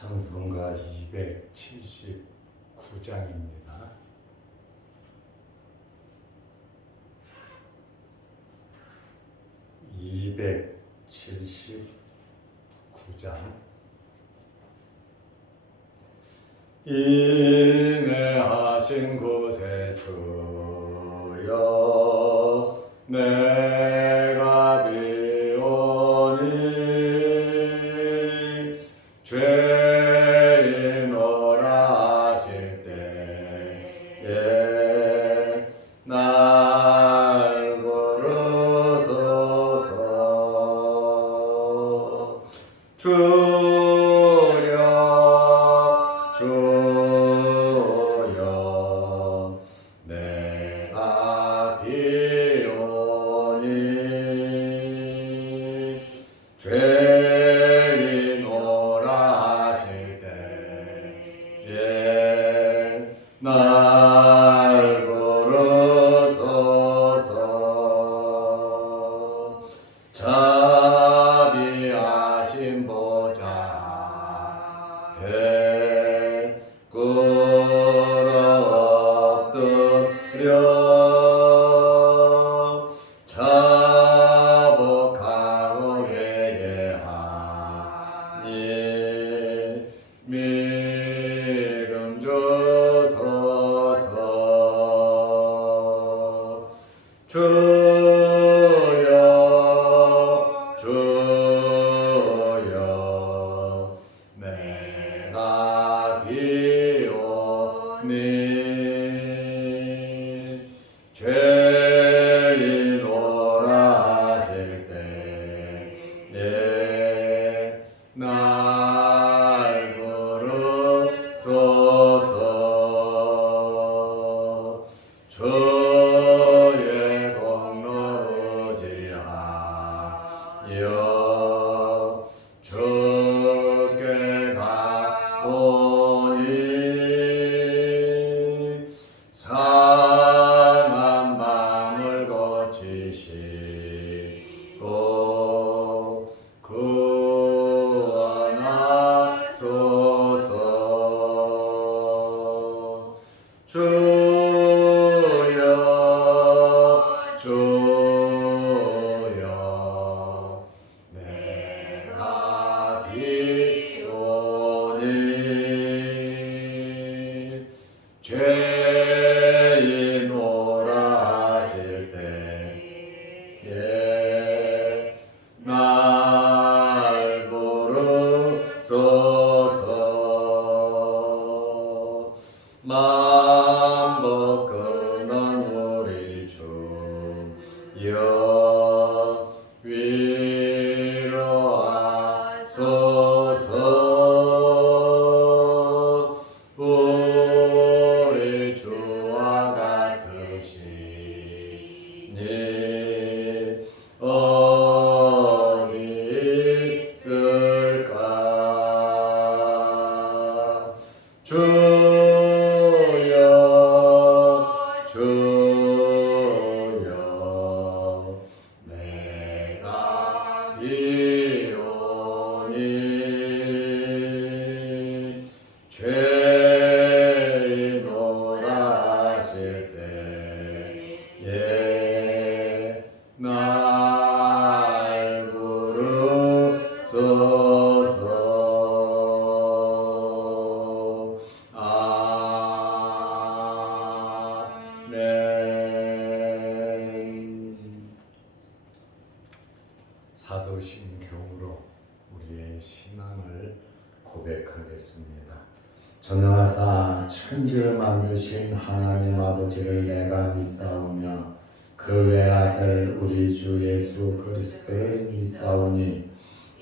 찬송가 279장입니다. 인내하신 곳에 주여 내가 비오니 죄인오라 하실 때에 날 부르소서. 주여 내가 비오니 죄인 오라 하실 때에 날 부르소서. 자비하신 보좌 꿇어 엎드려 자복하고 회개하니 믿음 주소서. 주여 내가 비오니 죄인 오라 하실 때에 날 부르소서. 주의 공로 의지하여 주께 가오니 상한 마음을 고치시고 구원하소서. 주여 내가 비오니 죄인 오라 하실 때에 날 부르소서. 만복 끊은 우리 주여 위로하소서. 우리 주와 같으시니 어디 있을까. 주여 내가 비오니 죄인 오라 하실 때에 날 부르소서. 사도신경으로 우리의 신앙을 고백하겠습니다. 전능하사 천지를 만드신 하나님 아버지를 내가 믿사오며 그 외아들 우리 주 예수 그리스도를 믿사오니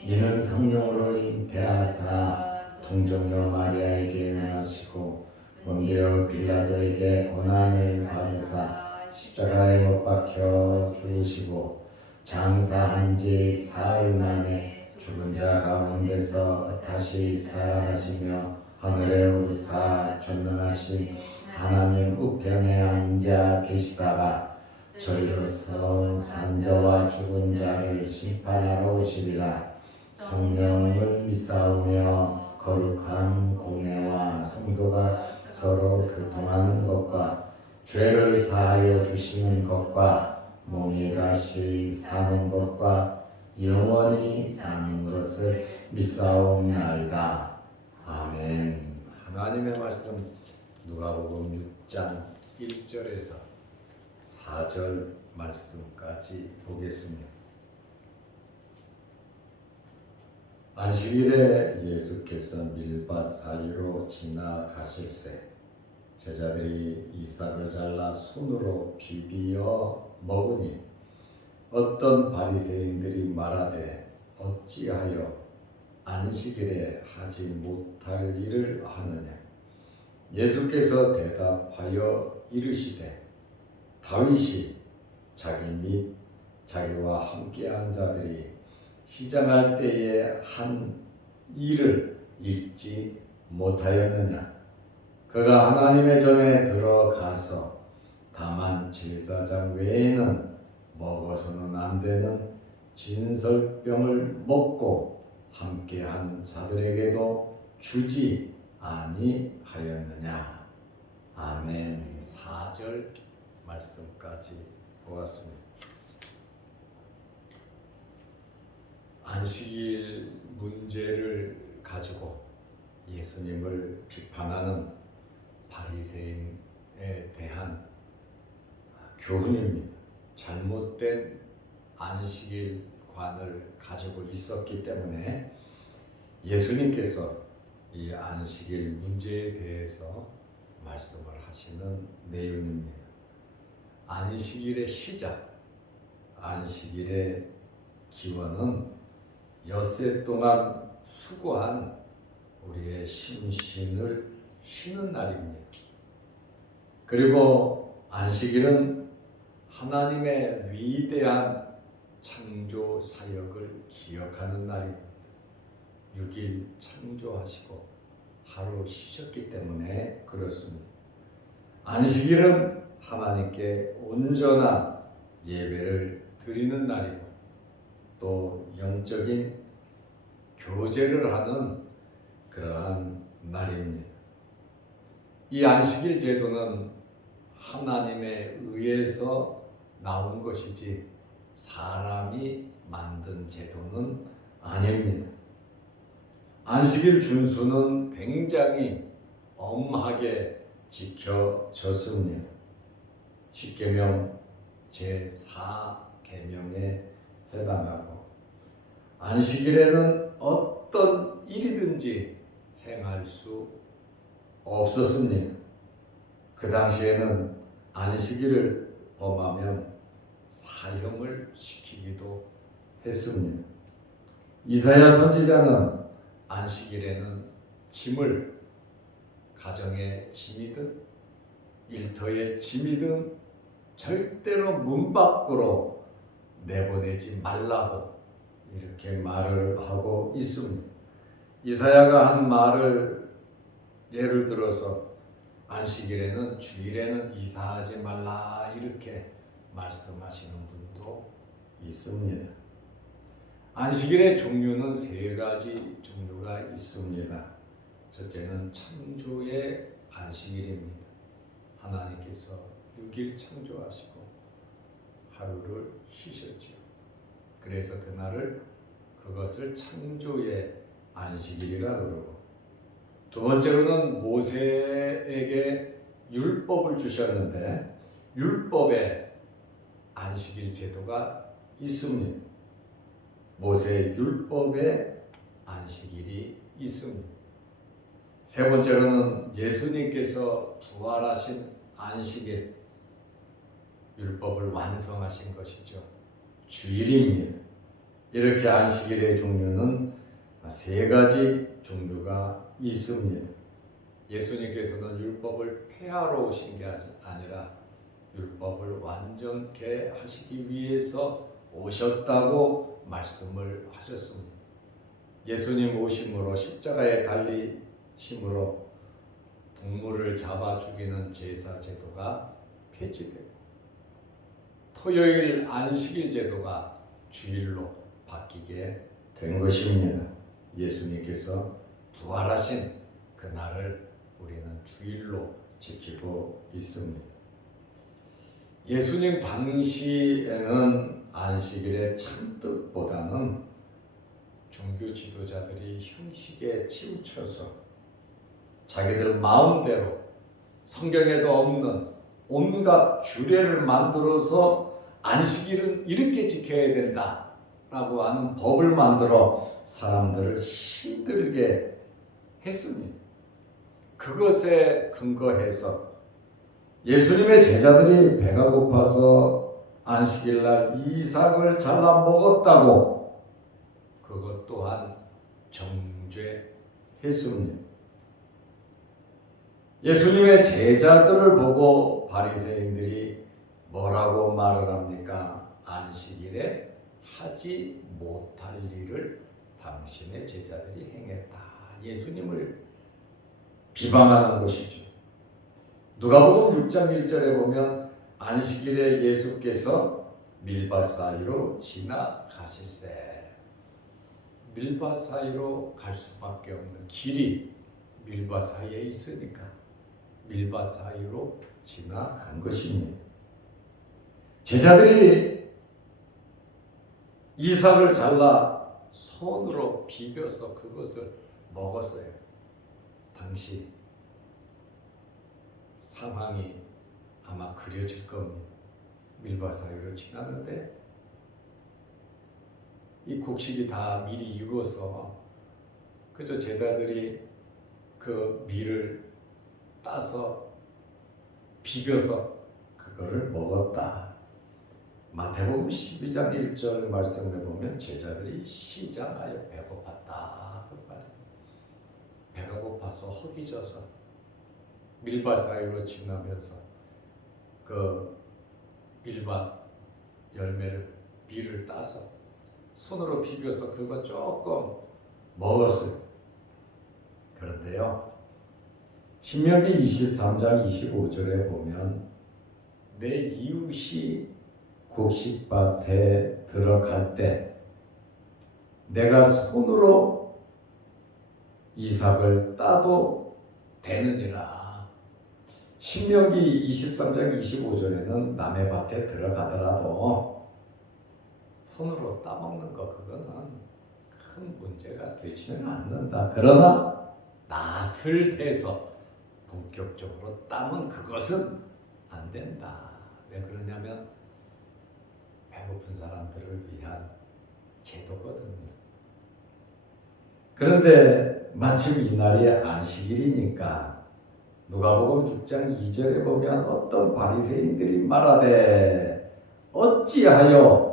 이는 성령으로 잉태하사 동정녀 마리아에게 응하시고 본디오 빌라도에게 고난을 받으사 십자가에 못 박혀 죽으시고 장사한 지 사흘 만에 죽은 자 가운데서 다시 살아나시며 하늘에 오르사 전능하신 하나님 우편에 앉아 계시다가 저희로서 산자와 죽은 자를 심판하러 오시리라. 성령을 믿사오며 거룩한 공회와 성도가 서로 교통하는 것과 죄를 사하여 주시는 것과 몸이 다시 사는 것과 영원히 사는 것을 믿사옵나이다. 아멘. 하나님의 말씀 누가복음 6장 1절에서 4절 말씀까지 보겠습니다. 안식일에 예수께서 밀밭 사이로 지나가실새 제자들이 이삭을 잘라 손으로 비비어 먹으니 어떤 바리새인들이 말하되 어찌하여 안식일에 하지 못할 일을 하느냐. 예수께서 대답하여 이르시되 다윗이 자기 및 자기와 함께한 자들이 시장할 때에 한 일을 읽지 못하였느냐. 그가 하나님의 전에 들어가서 다만 제사장 외에는 먹어서는 안 되는 진설병을 먹고 함께한 자들에게도 주지 아니하였느냐. 아멘. 4절 말씀까지 보았습니다. 안식일 문제를 가지고 예수님을 비판하는 바리새인에 대한 교훈입니다. 잘못된 안식일관을 가지고 있었기 때문에 예수님께서 이 안식일 문제에 대해서 말씀을 하시는 내용입니다. 안식일의 시작, 안식일의 기원은 엿새 동안 수고한 우리의 심신을 쉬는 날입니다. 그리고 안식일은 하나님의 위대한 창조 사역을 기억하는 날입니다. 6일 창조하시고 하루 쉬셨기 때문에 그렇습니다. 안식일은 하나님께 온전한 예배를 드리는 날이고 또 영적인 교제를 하는 그러한 날입니다. 이 안식일 제도는 하나님에 의해서 나온 것이지 사람이 만든 제도는 아닙니다. 안식일 준수는 굉장히 엄하게 지켜졌습니다. 십계명 제4계명에 해당하고 안식일에는 어떤 일이든지 행할 수 없었습니다. 그 당시에는 안식일을 범하면 사형을 시키기도 했습니다. 이사야 선지자는 안식일에는 짐을 가정의 짐이든 일터의 짐이든 절대로 문 밖으로 내보내지 말라고 이렇게 말을 하고 있습니다. 이사야가 한 말을 예를 들어서 안식일에는 주일에는 이사하지 말라 이렇게 말씀하시는 분도 있습니다. 안식일의 종류는 3가지 종류가 있습니다. 첫째는 창조의 안식일입니다. 하나님께서 6일 창조하시고 하루를 쉬셨지요. 그래서 그것을 창조의 안식일이라 그러고, 두 번째로는 모세에게 율법을 주셨는데 율법에 안식일 제도가 있습니다. 모세의 율법에 안식일이 있습니다. 세 번째로는 예수님께서 부활하신 안식일, 율법을 완성하신 것이죠. 주일입니다. 이렇게 안식일의 종류는 3가지 종류가 있습니다. 예수님께서는 율법을 폐하러 오신 게 아니라 율법을 완전케 하시기 위해서 오셨다고 말씀을 하셨습니다. 예수님 오심으로 십자가에 달리심으로 동물을 잡아 죽이는 제사 제도가 폐지되고 토요일 안식일 제도가 주일로 바뀌게 된 것입니다. 예수님께서 부활하신 그날을 우리는 주일로 지키고 있습니다. 예수님 당시에는 안식일의 참뜻보다는 종교 지도자들이 형식에 치우쳐서 자기들 마음대로 성경에도 없는 온갖 규례를 만들어서 안식일은 이렇게 지켜야 된다라고 하는 법을 만들어 사람들을 힘들게 했습니다. 그것에 근거해서 예수님의 제자들이 배가 고파서 안식일날 이삭을 잘라 먹었다고 그것 또한 정죄했습니다. 예수님의 제자들을 보고 바리새인들이 뭐라고 말을 합니까? 안식일에 하지 못할 일을 당신의 제자들이 행했다. 예수님을 비방하는 것이죠. 누가복음 6장 1절에 보면 안식일에 예수께서 밀밭 사이로 지나가실세. 밀밭 사이로 갈 수밖에 없는 길이 밀밭 사이에 있으니까 밀밭 사이로 지나간 것입니다. 제자들이 이삭을 잘라 손으로 비벼서 그것을 먹었어요. 당시 상황이 아마 그려질 겁니다. 밀밭 사이로 지났는데 이 곡식이 다 미리 익어서 그저 제자들이 그 밀을 따서 비벼서 그거를 먹었다. 마태복음 12장 1절 말씀에 보면 제자들이 시장하여 배고팠다. 그 말이에요. 배가 고파서 허기져서 밀밭 사이로 지나면서 그 밀밭 열매를 밀을 따서 손으로 비벼서 그거 조금 먹었어요. 그런데요, 신명기 23장 25절에 보면 내 이웃이 곡식밭에 들어갈 때 내가 손으로 이삭을 따도 되느니라. 신명기 23장 25절에는 남의 밭에 들어가더라도 손으로 따먹는 거 그거는 큰 문제가 되지는 않는다. 그러나 낫을 대서 본격적으로 따면 그것은 안 된다. 왜 그러냐면 배고픈 사람들을 위한 제도거든요. 그런데 마침 이날이 안식일이니까 누가복음 6장 2절에 보면 어떤 바리새인들이 말하되 어찌하여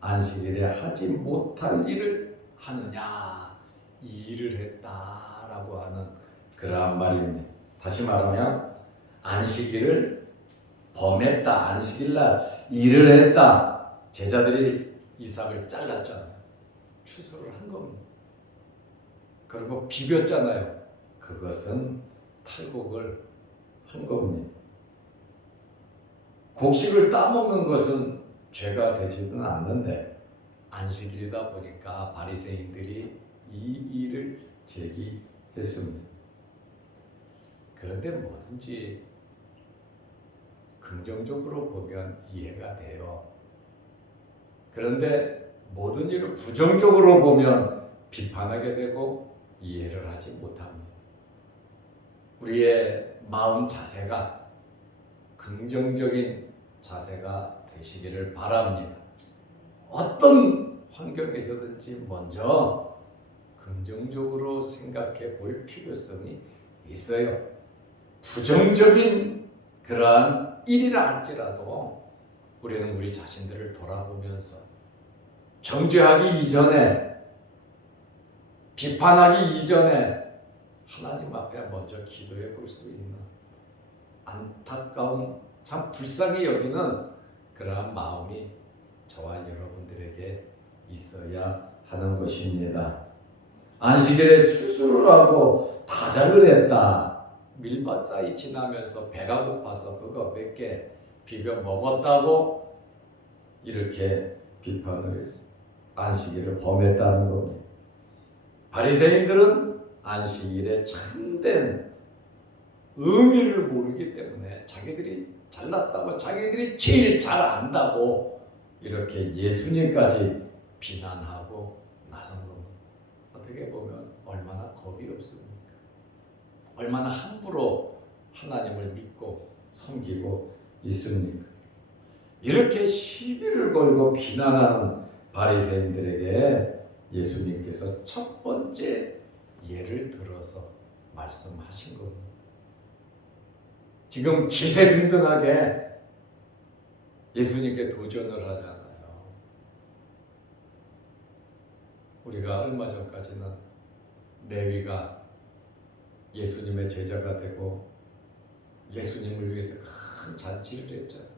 안식일에 하지 못할 일을 하느냐, 이 일을 했다라고 하는 그러한 말입니다. 다시 말하면 안식일을 범했다, 안식일날 일을 했다. 제자들이 이삭을 잘랐잖아요. 추수를 한 겁니다. 그리고 비볐잖아요. 그것은 탈곡을 한 겁니다. 곡식을 따먹는 것은 죄가 되지는 않는데 안식일이다 보니까 바리새인들이 이 일을 제기했습니다. 그런데 뭐든지 긍정적으로 보면 이해가 돼요. 그런데 모든 일을 부정적으로 보면 비판하게 되고 이해를 하지 못합니다. 우리의 마음 자세가 긍정적인 자세가 되시기를 바랍니다. 어떤 환경에서든지 먼저 긍정적으로 생각해 볼 필요성이 있어요. 부정적인 그러한 일이라 할지라도 우리는 우리 자신들을 돌아보면서 정죄하기 이전에, 비판하기 이전에 하나님 앞에 먼저 기도해 볼 수 있는 안타까운, 참 불쌍히 여기는 그러한 마음이 저와 여러분들에게 있어야 하는 것입니다. 안식일에 추수를 하고 타작을 했다. 밀밭 사이 지나면서 배가 고파서 그거 몇 개 비벼 먹었다고 이렇게 비판을 했습니다. 안식일을 범했다는 겁니다. 바리새인들은 안식일의 참된 의미를 모르기 때문에 자기들이 잘났다고 자기들이 제일 잘 안다고 이렇게 예수님까지 비난하고 나선 겁니다. 어떻게 보면 얼마나 겁이 없습니까? 얼마나 함부로 하나님을 믿고 섬기고 있습니까? 이렇게 시비를 걸고 비난하는 바리새인들에게 예수님께서 첫 번째 예를 들어서 말씀하신 겁니다. 지금 기세등등하게 예수님께 도전을 하잖아요. 우리가 얼마 전까지는 레위가 예수님의 제자가 되고 예수님을 위해서 큰 잔치를 했잖아요.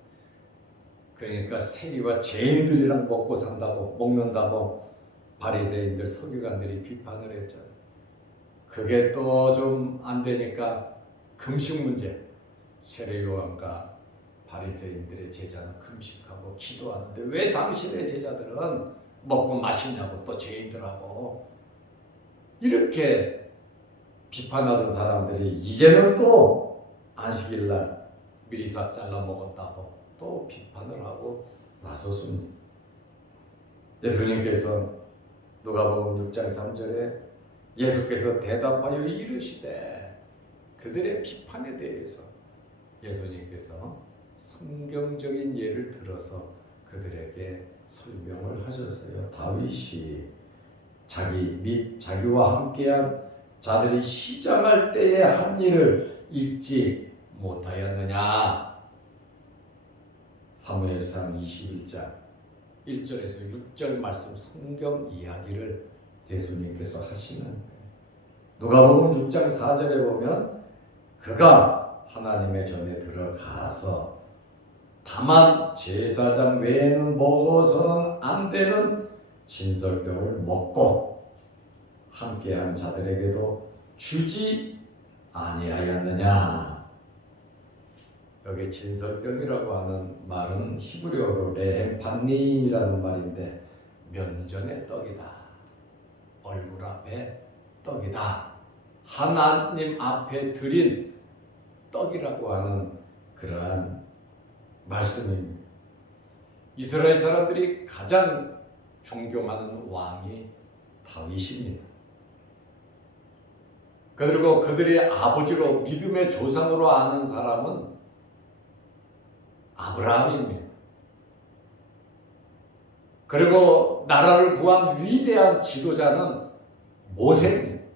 그러니까 세리와 죄인들이랑 먹고 산다고 먹는다고 바리새인들 서기관들이 비판을 했잖아요. 그게 또 좀 안 되니까 금식 문제. 세례요한과 바리새인들의 제자는 금식하고 기도하는데 왜 당신의 제자들은 먹고 마시냐고 또 죄인들하고 이렇게 비판하던 사람들이 이제는 또 안식일날 미리 싹 잘라 먹었다고 또 비판을 하고 나섰습니다. 예수님께서 누가복음 6장 3절에 예수께서 대답하여 이르시되 그들의 비판에 대해서 예수님께서 성경적인 예를 들어서 그들에게 설명을 하셨어요. 다윗이 자기 및 자기와 함께한 자들이 시장할 때의 한 일을 읽지 못하였느냐. 사무엘상 21장 1절에서 6절 말씀 성경 이야기를 예수님께서 하시는 거예요. 누가복음 6장 4절에 보면 그가 하나님의 전에 들어가서 다만 제사장 외에는 먹어서는 안 되는 진설병을 먹고 함께한 자들에게도 주지 아니하였느냐. 여기 진설병이라고 하는 말은 히브리어로 레헴판님이라는 말인데 면전의 떡이다. 얼굴 앞에 떡이다. 하나님 앞에 드린 떡이라고 하는 그러한 말씀입니다. 이스라엘 사람들이 가장 존경하는 왕이 다윗입니다. 그리고 그들의 아버지로 믿음의 조상으로 아는 사람은 아브라함입니다. 그리고 나라를 구한 위대한 지도자는 모세입니다.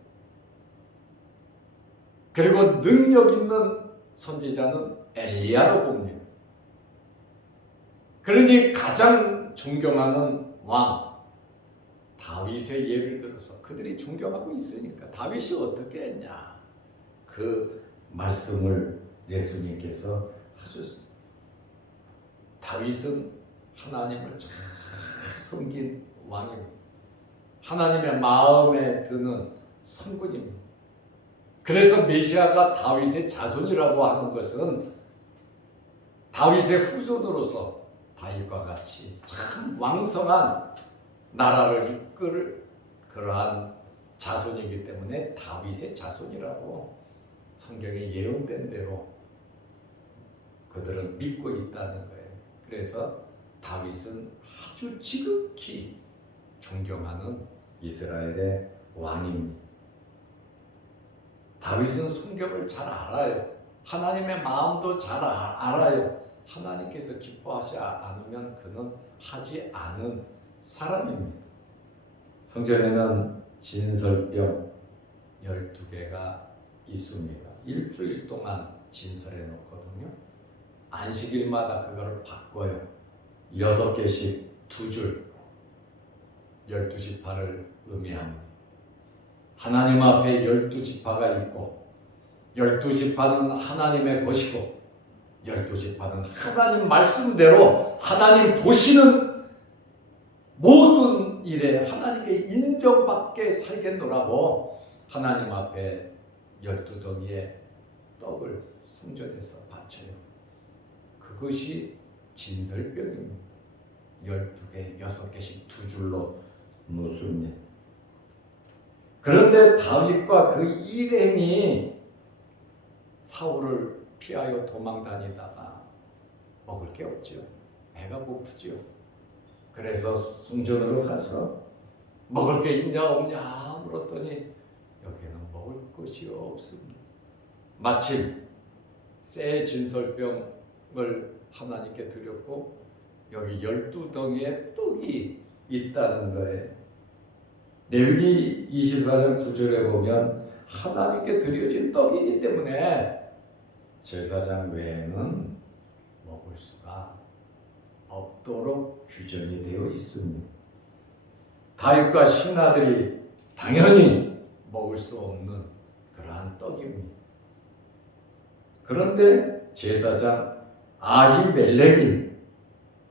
그리고 능력 있는 선지자는 엘리야로 봅니다. 그러니 가장 존경하는 왕 다윗의 예를 들어서 그들이 존경하고 있으니까 다윗이 어떻게 했냐 그 말씀을 예수님께서 하셨습니다. 다윗은 하나님을 잘 섬긴 왕입니다. 하나님의 마음에 드는 성군입니다. 그래서 메시아가 다윗의 자손이라고 하는 것은 다윗의 후손으로서 다윗과 같이 참 왕성한 나라를 이끌 그러한 자손이기 때문에 다윗의 자손이라고 성경에 예언된 대로 그들은 믿고 있다는 거예요. 그래서 다윗은 아주 지극히 존경하는 이스라엘의 왕입니다. 다윗은 성경을 잘 알아요. 하나님의 마음도 잘 알아요. 하나님께서 기뻐하지 않으면 그는 하지 않은 사람입니다. 성전에는 진설병 12개가 있습니다. 일주일 동안 진설해 놓거든요. 안식일마다 그거를 바꿔요. 6개씩 2줄 12지파를 의미합니다. 하나님 앞에 12지파가 있고 12지파는 하나님의 것이고 12지파는 하나님 말씀대로 하나님 보시는 모든 일에 하나님께 인정받게 살겠노라고 하나님 앞에 12덩이의 떡을 성전에서 바쳐요. 그것이 진설병입니다. 12개, 6개씩 2줄로 놓습니다. 그런데 다윗과 그 일행이 사울을 피하여 도망 다니다가 먹을 게 없지요. 배가 고프지요. 그래서 성전으로 가서 먹을 게 있냐 없냐 물었더니 여기는 먹을 것이 없습니다. 마침 새 진설병을 하나님께 드렸고 여기 12덩이의 떡이 있다는 거예요. 레위기 24장 9절에 보면 하나님께 드려진 떡이기 때문에 제사장 외에는 먹을 수가 없도록 규정이 되어 있습니다. 다윗과 신하들이 당연히 먹을 수 없는 그러한 떡입니다. 그런데 제사장 아히멜렉이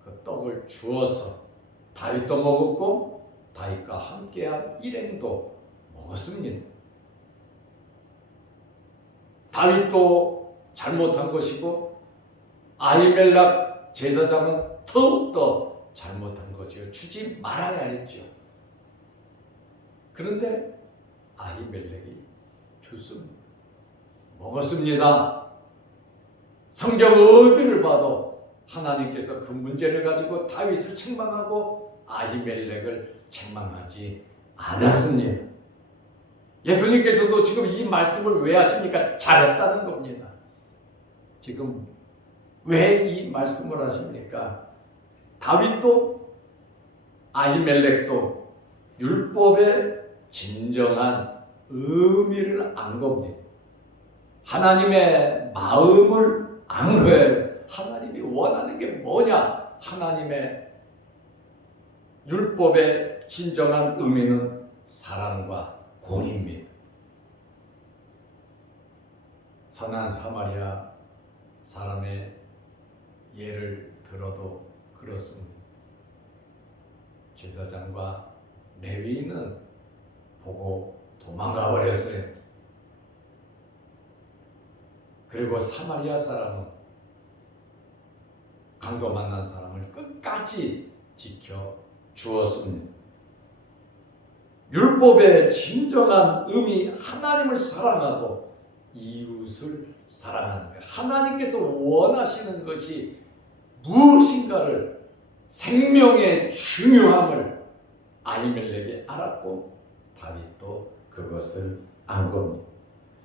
그 떡을 주어서 다윗도 먹었고 다윗과 함께한 일행도 먹었습니다. 다윗도 잘못한 것이고 아히멜렉 제사장은 더욱더 잘못한 거죠. 주지 말아야 했죠. 그런데 아히멜렉이 줬습니다. 먹었습니다. 성경 어디를 봐도 하나님께서 그 문제를 가지고 다윗을 책망하고 아히멜렉을 책망하지 않았습니다. 예수님께서도 지금 이 말씀을 왜 하십니까? 잘했다는 겁니다. 지금 왜 이 말씀을 하십니까? 다윗도 아히멜렉도 율법의 진정한 의미를 안 겁니다. 하나님의 마음을 안 거예요. 하나님이 원하는 게 뭐냐? 하나님의 율법의 진정한 의미는 사랑과 공입니다. 선한 사마리아 사람의 예를 들어도 그렇습니다. 제사장과 레위인은 보고 도망가 버렸어요. 그리고 사마리아 사람은 강도 만난 사람을 끝까지 지켜 주었습니다. 율법의 진정한 의미, 하나님을 사랑하고 이웃을 사랑하는 거예요. 하나님께서 원하시는 것이 무엇인가를, 생명의 중요함을 아히멜렉이 알았고 다윗도 그것을 안 겁니다.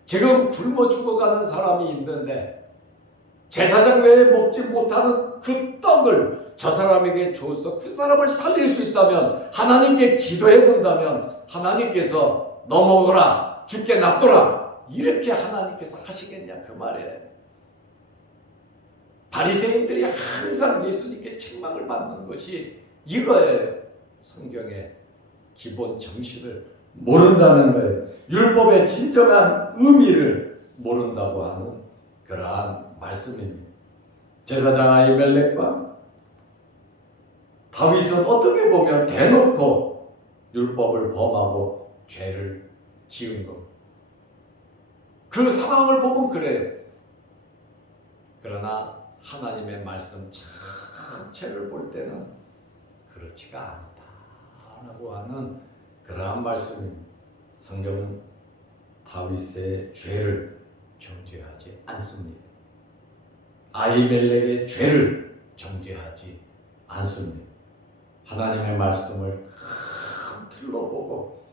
지금 굶어 죽어가는 사람이 있는데 제사장 외에 먹지 못하는 그 떡을 저 사람에게 줘서 그 사람을 살릴 수 있다면, 하나님께 기도해 본다면 하나님께서 너 먹어라, 죽게 놔둬라, 이렇게 하나님께서 하시겠냐 그 말이에요. 바리새인들이 항상 예수님께 책망을 받는 것이 이거예요. 성경의 기본 정신을 모른다는 거예요. 율법의 진정한 의미를 모른다고 하는 그러한 말씀입니다. 제사장 아히멜렉과 다윗은 어떻게 보면 대놓고 율법을 범하고 죄를 지은 겁니다. 그 상황을 보면 그래요. 그러나 하나님의 말씀 자체를 볼 때는 그렇지가 않다라고 하는 그러한 말씀입니다. 성경은 다윗의 죄를 정죄하지 않습니다. 아히멜렉의 죄를 정죄하지 않습니다. 하나님의 말씀을 큰 틀로 보고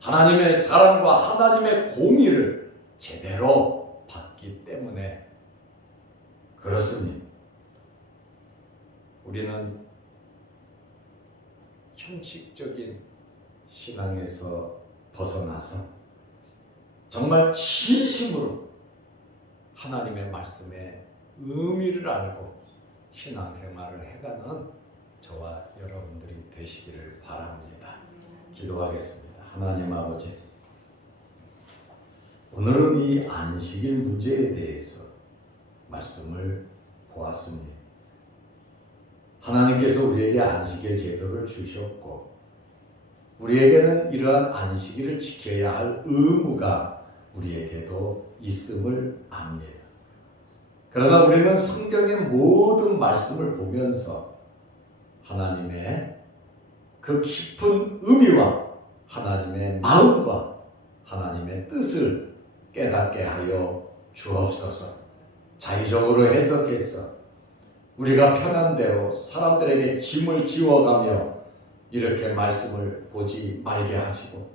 하나님의 사랑과 하나님의 공의를 제대로 받기 때문에 그렇습니다. 우리는 형식적인 신앙에서 벗어나서 정말 진심으로 하나님의 말씀의 의미를 알고 신앙생활을 해가는 저와 여러분들이 되시기를 바랍니다. 기도하겠습니다. 하나님 아버지, 오늘은 이 안식일 문제에 대해서 말씀을 보았습니다. 하나님께서 우리에게 안식일 제도를 주셨고 우리에게는 이러한 안식일을 지켜야 할 의무가 우리에게도 있음을 압니다. 그러나 우리는 성경의 모든 말씀을 보면서 하나님의 그 깊은 의미와 하나님의 마음과 하나님의 뜻을 깨닫게 하여 주옵소서. 자의적으로 해석해서 우리가 편한 대로 사람들에게 짐을 지워가며 이렇게 말씀을 보지 말게 하시고,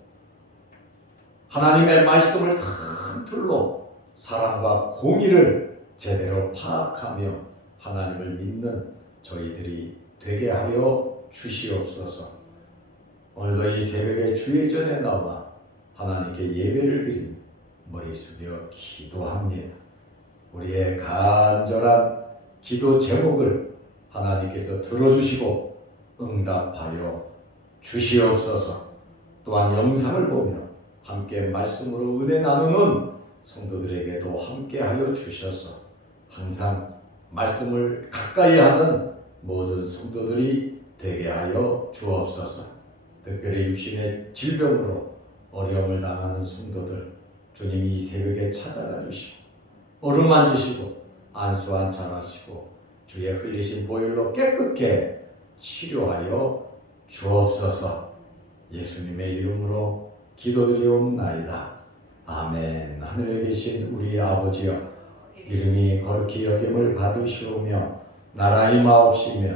하나님의 말씀을 큰 틀로 사랑과 공의를 제대로 파악하며 하나님을 믿는 저희들이 되게 하여 주시옵소서. 오늘도 이 새벽에 주의 전에 나와 하나님께 예배를 드리며 머리 숙여 기도합니다. 우리의 간절한 기도 제목을 하나님께서 들어주시고 응답하여 주시옵소서. 또한 영상을 보며 함께 말씀으로 은혜 나누는 성도들에게도 함께하여 주셔서 항상 말씀을 가까이 하는 모든 성도들이 되게 하여 주옵소서. 특별히 육신의 질병으로 어려움을 당하는 성도들, 주님 이 새벽에 찾아가 주시고 어루만지시고 안수한 잘하시고 주의 흘리신 보혈로 깨끗게 치료하여 주옵소서. 예수님의 이름으로 기도드리옵나이다. 아멘. 하늘에 계신 우리 아버지여, 이름이 거룩히 여김을 받으시오며 나라 임하옵시며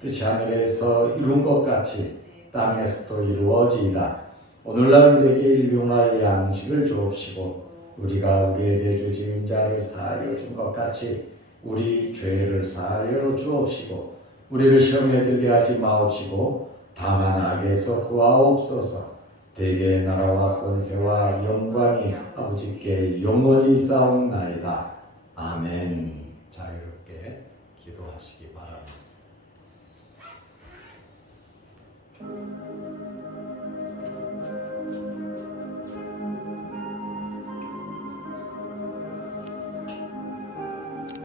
뜻이 하늘에서 이룬 것 같이 땅에서도 이루어지이다. 오늘날 우리에게 일용할 양식을 주옵시고 우리가 우리에게 주진 자를 사하여 준 것 같이 우리 죄를 사하여 주옵시고 우리를 시험에 들게 하지 마옵시고 다만 악에서 구하옵소서. 대개의 나라와 권세와 영광이 아버지께 영원히 쌓옵나이다. 아멘. 자유롭게 기도하시기 바랍니다.